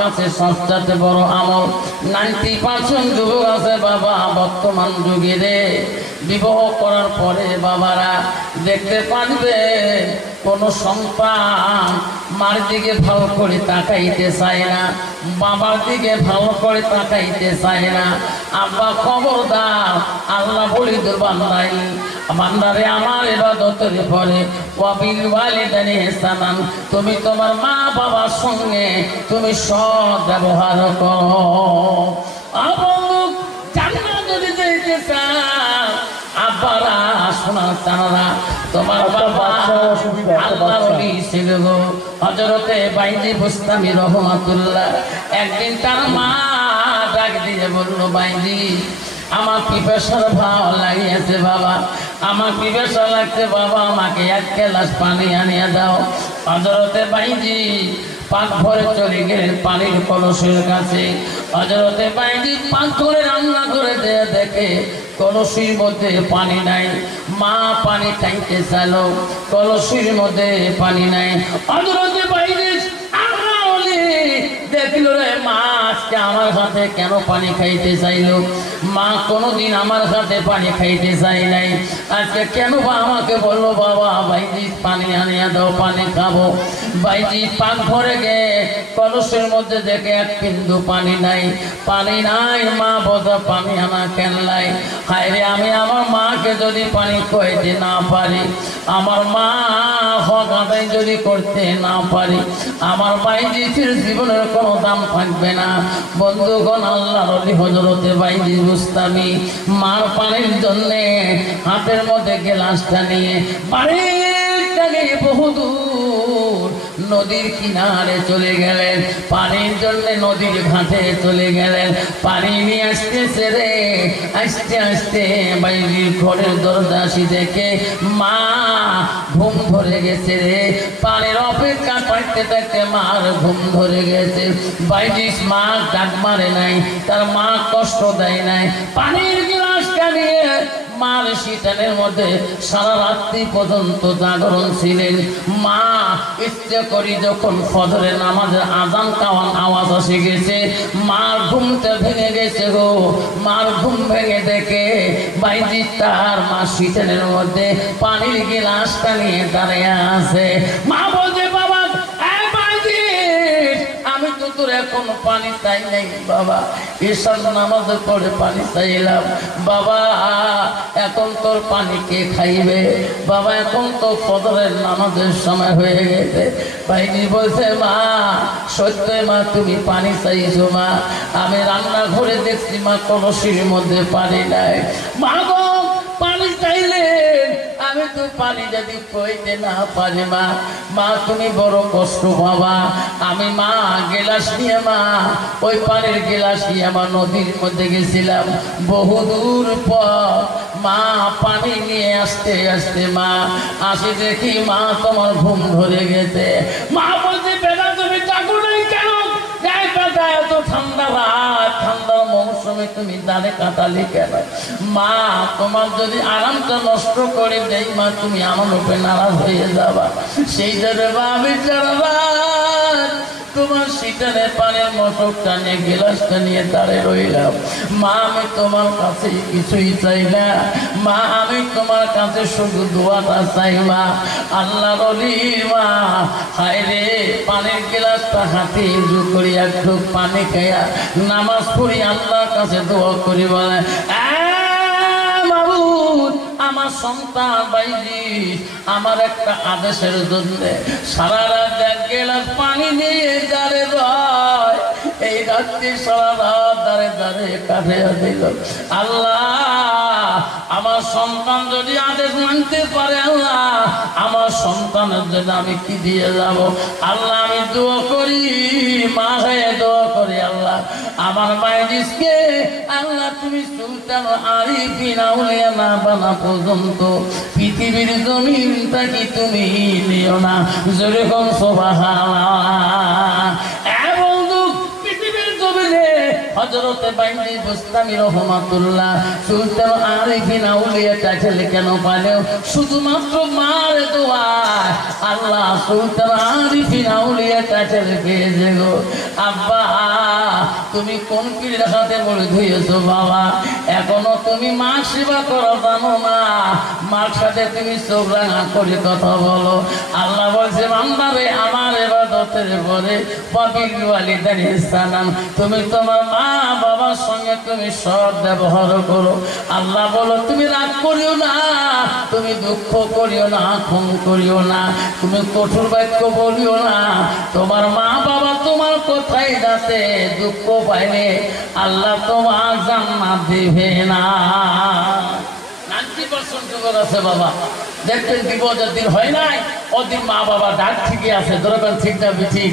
কাছে সবচেয়ে বড় আমল। নাইনটি পার্সেন্ট যুবক আছে বাবা, বর্তমান যুগে রে। বিবাহ করার পরে বাবারা দেখতে পারবে, কোনো সন্তান মার দিকে ভালো করে তাকাইতে চায় না, বাবার দিকে ভালো করে তাকাইতে চায় না। আব্বা খবরদার আল্লাহ বলি তোর বান্দাই। বান্দারে আমার এবাদতের পরে ওয়াবিল ওয়ালিদানি ইহসানান তুমি তোমার মা বাবার সঙ্গে তুমি সৎ ব্যবহার করো। আবন্ধু জান্নাত যদি যেতে চাও আব্বারা শোনার চানারা তোমার বাবা বাচ্চার অসুবিধা, একটা আল্লাহ বাচ্চা। নবী ছিল গো। বাইজি বুস্তামি রহমাতুল্লাহ একদিন তার মা ডাক দিয়ে বলল বাইজি আমার পিপাসার ভাব লাগিয়েছে বাবা? আমার পিপাসা লাগছে বাবা? আমাকে এক গ্লাস পানি আনিয়ে দাও। হজরতে বাইজি পাক ভরে চলে গেলেন পানির কলসের কাছে। হজরতে বাইজি পাক করে রান্না করে দেয়া দেখে কলসির মধ্যে পানি নাই। মা পানি খাইতে চালো, কলসির মধ্যে পানি নাই। হজরতে বাইজি দেখল রে মা আজকে আমার সাথে কেন পানি খাইতে চাইলো? মা কোনোদিন আমার সাথে পানি খাইতে চাই নাই। আজকে কেন বা আমাকে বলল, বাবা, ভাইজি, পানি আনিয়া দাও, পানি খাব। ভাইজি পাক ভরে গে কলসের মধ্যে দেখে এক বিন্দু পানি নাই। পানি নাই, মা বোধা পানি আনা কেন নাই? হায় রে, আমি আমার মাকে যদি পানি খাইতে না পারি, আমার মা আদায় যদি করতে না পারি, আমার বাইজির জীবনের কোনো দাম থাকবে না। বন্ধুগণ হজরতে মার পানির জন্যে হাতের মধ্যে গেলাসটা নিয়ে পানির বহুদূর নদীর কিনারে চলে গেলেন। পানির জন্যে নদীর ঘাটে চলে গেলেন। পানি নিয়ে আসতেছে রে আসতে আস্তে বাইরির ঘরের দরজাসি দেখে, মা, ঘুম ধরে গেছে রে। পানের অপেক্ষা করতে থাকতে মার ঘুম ধরে গেছে। বাইরিস মা ডাক মারে নাই, তার মা কষ্ট দেয় নাই। পানির গিলাসটা নিয়ে মার শীতানের মধ্যে সারা রাত্রি পর্যন্ত জাগরণ ছিলেন। মা ইচ্ছে করি যখন ফজরের নামাজের আজান কাওয়ান আওয়াজ গেছে, মার ঘুমতে ভেঙে গেছে গো। মার ঘুম ভেঙে দেখে বাইজি তার মা শীতানের মধ্যে পানির গিলাসটা নিয়ে দাঁড়িয়ে আছে। মা বলছে তোর এখন পানি চাই নাই, বাবা। ঈশান নামাজ পড়ে পানি চাইলাম। বাবা, এখন তোর পানি কে খাইবে? বাবা, এখন তো ফদরের নামাজের সময় হয়ে গেছে। ভাইজি বলছে, মা, সত্যি মা, তুমি পানি চাইছো মা। আমি রান্না ঘরে দেখছি মা কলসির মধ্যে পানি নাই। মা তো পানি যদি কইতে না মা তুমি বড় কষ্ট বাবা আমি মা, গেলাস নিয়ে মা, ওই পানির গেলাস নিয়ে আমার নদীর মধ্যে গেছিলাম। বহুদূর পর মা পানি নিয়ে আসতে আসতে মা আসি দেখি মা তোমার ঘুম ধরে গেছে। মা বলছে ঠান্ডা রাত ঠান্ডার মৌসুমে তুমি দাঁড়ে কাটালি কেন? মা, তোমার যদি আরামটা নষ্ট করে দেয় মা, তুমি আমার উপরে নারাজ হয়ে যাবা। সেই জন্য বাবি রাত তোমার শীতের পানির মশকটা নিয়ে গিলাসটা নিয়ে দাঁড়ে রইলাম। মা আমি তোমার কাছে কিছুই চাই না। মা আমি তোমার কাছে শুধু দোয়াটা চাই মা। আল্লাহ রলি মা। হায় রে পানির গিলাসটা হাতে উজু করি একটু পানি খাইয়া নামাজ পড়ি আল্লাহর কাছে দোয়া করি বলে "আহ, মাবুদ, আমার সন্তান বাইজি আমার একটা আদেশের জন্য সারা রাত এক গেলাস পানি নিয়ে যারে রয় এই রাত্রি সারা রাত দাঁড়ে দাঁড়ে কাঠে দিল, আল্লাহ আমার সন্তান যদি আদেশ মানতে পারে আল্লাহ, আমার সন্তানের জন্য আমি কি দিয়ে যাব? আল্লাহ, আমি দোয়া করি, মা হয়ে দোয়া করি আল্লাহ। আমার বাইজিসকে আল্লাহ, তুমি সুলতান আরিফিন আউলিয়া না বানা পর্যন্ত পৃথিবীর জমিন থাকি তুমি নিও না? যেরকম জমিনে হজরতে বাইনি বুস্তামি রহমাতুল্লাহ সুলতান আরিফিন আউলিয়া চাইলে কেন পালেও শুধুমাত্র মার দোয়া আল্লাহ সুলতান আরিফিন আউলিয়া চাইলে পেয়েছে গো। আব্বা, তুমি কোন পীরের হাতে মরে ধুয়েছো বাবা? এখনও তুমি মা সেবা করো, জানো না? মার সাথে তুমি চোখ রাঙা করে কথা বলো। আল্লাহ বলছে, বান্দারে, আমার এবাদতের পরে পাপির ওয়ালিদানি সালাম। তুমি তোমার মা বাবার সঙ্গে তুমি সৎ ব্যবহার করো। আল্লাহ বলো, তুমি রাগ করিও না, তুমি দুঃখ করিও না, খুন করিও না, তুমি কঠোর বাক্য বলিও না। তোমার মা বাবা তোমার কোথায় যাতে দুঃখ পাইলে আল্লাহ তোমার জান্নাত দিবে না। পার্সেন্ট যুবক আছে বাবা। দেখবেন বিপদের দিন হয় নাই। ওদিন মা বাবা ডাক ঠিকই আছে, দরকার ঠিক না ঠিক